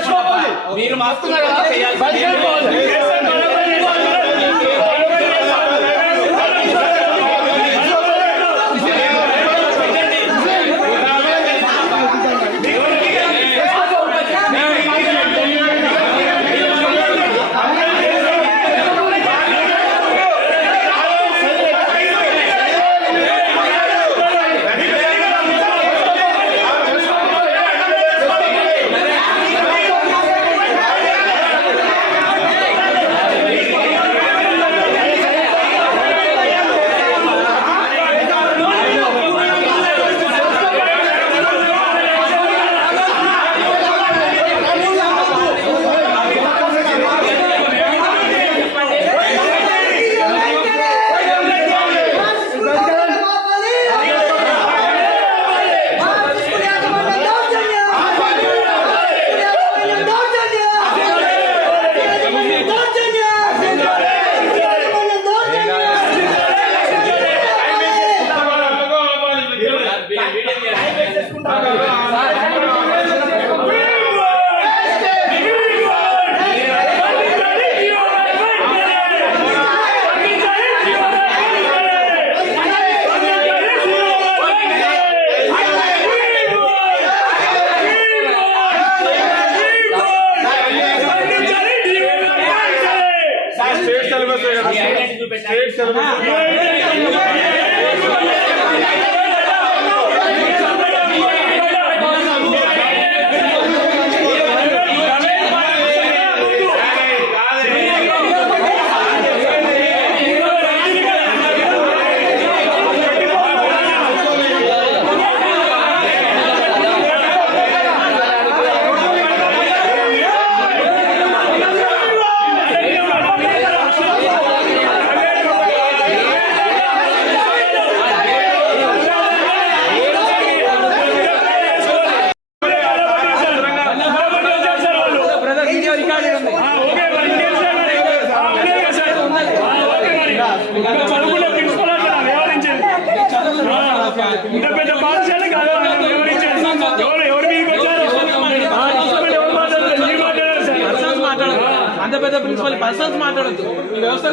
చేసుకోవాలి మీరు మాస్తున్నారు పెద్ద పెద్ద ప్రిన్సిపల్ పర్సన్స్ మాట్లాడద్దు. వ్యవస్థ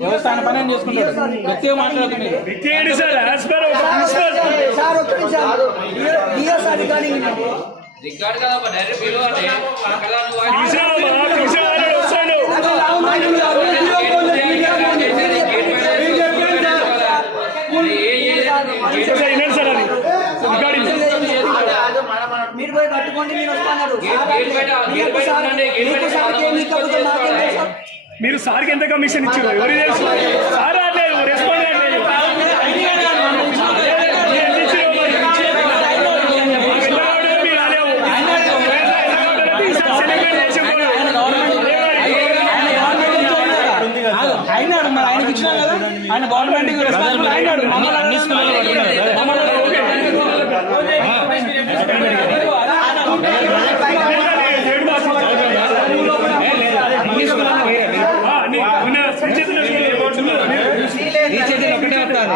వ్యవస్థాన పని చేసుకుంటారు గట్టిగా మాట్లాడుతున్నాడు మీరు పోయి కట్టుకోండి నేను వస్తాను మీరు సార్కి ఎంత కమిషన్ ఇచ్చారు? ఎవరు తెలుసు? సార్ రాలేదు రెస్పాండ్ రావట్లేదు. ఆయన ఇచ్చినా కదా? ఆయన గవర్నమెంట్ మమ్మల్ని అన్ని స్కూల్లో